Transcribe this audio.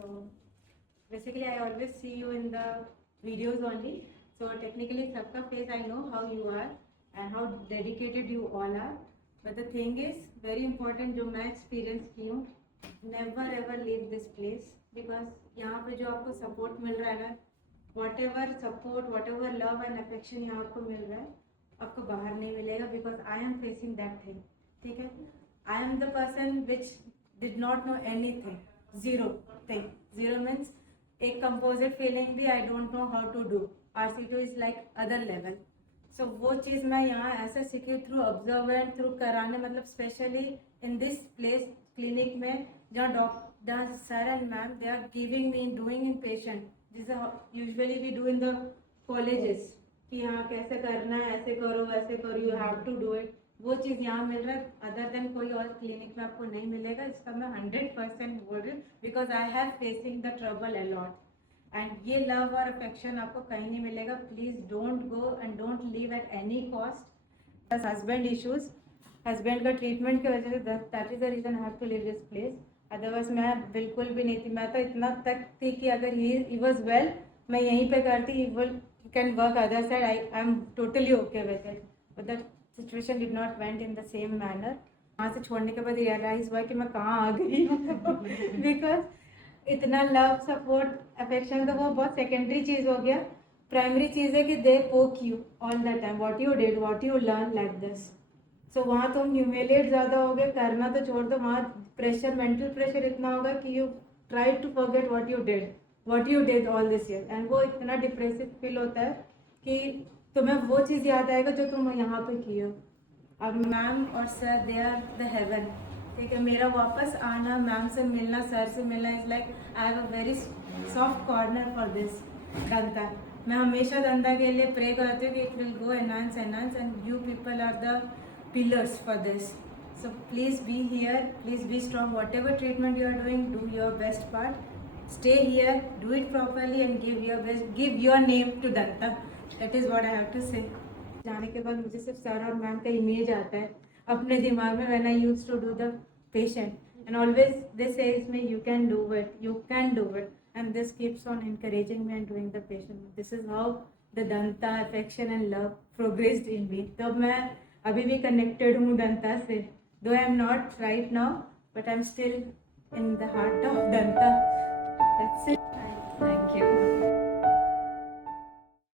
So basically I always see you in the videos only. So technically sabka face I know how you are and how dedicated you all are. But the thing is very important जो मैं experience की हूँ, never ever leave this place because यहाँ पे जो आपको support मिल रहा है ना, whatever support, whatever love and affection यहाँ आपको मिल रहा है, आपको बाहर नहीं मिलेगा because I am facing that thing. ठीक है? I am the person which did not know anything, zero thing. Zero means एक composite feeling भी I don't know how to do. RC2 is like other level. So वो चीज़ मैं यहाँ ऐसे सीखी through observant, through कराने, मतलब specially in this place clinic में जहाँ sir and ma'am they are giving me doing in patient. This is how usually we do in the colleges कि हाँ कैसे करना है, ऐसे करो वैसे करो, you have to do it. वो चीज़ यहाँ मिल रहा है अदर देन कोई और क्लिनिक में आपको नहीं मिलेगा. इसका मैं 100% बोल रही हूँ because I have facing the trouble a lot. And ये लव और अफेक्शन आपको कहीं नहीं मिलेगा. Please don't go and don't leave at any cost. बस हस्बैंड इशूज़, हस्बैंड का ट्रीटमेंट की वजह से that is the reason I have to leave this place. Otherwise मैं बिल्कुल भी नहीं थी. मैं तो इतना तक थी कि अगर ही वॉज वेल मैं यहीं पे करती. He will can work other side. I am totally okay with it. But that situation did not went in the same manner. वहाँ से छोड़ने के बाद रियलाइज हुआ कि मैं कहाँ आ गई हूँ. बिकॉज इतना लव सपोर्ट अफेक्शन तो वो बहुत सेकेंडरी चीज़ हो गया. प्राइमरी चीज़ है कि they poke you all the time. What you did, what you learn like this. So वहाँ तुम ह्यूमिलेट ज़्यादा हो गए. करना तो छोड़ दो. वहाँ प्रेशर, मेंटल प्रेशर इतना होगा कि you try to forget what you did all this year. And वो इतना डिप्रेसिव फील होता है कि तुम्हें वो चीज़ याद आएगा जो तुम यहाँ पे की हो. अब मैम और sir they are the heaven. ठीक है, मेरा वापस आना, मैम से मिलना, सर से मिलना is like I have a very soft corner for this Danta. मैं हमेशा दंता के लिए प्रे करती हूँ कि it will go enhance and you people are the pillars for this. So please be here, please be strong. Whatever treatment you are doing, do your best part. Stay here, do it properly and give your best. Give your name to Danta. That is what I have to say. जाने के बाद मुझे सिर्फ सर और मैम का इमेज आता है अपने दिमाग में. when I used to do the patient and always they say me you can do it and this keeps on encouraging me and doing the patient. This is how the Danta affection and love progressed in me. तब मैं अभी भी कनेक्टेड हूँ दंता से. Though I am not right now but I am still in the heart of Danta. That's it. Thank you.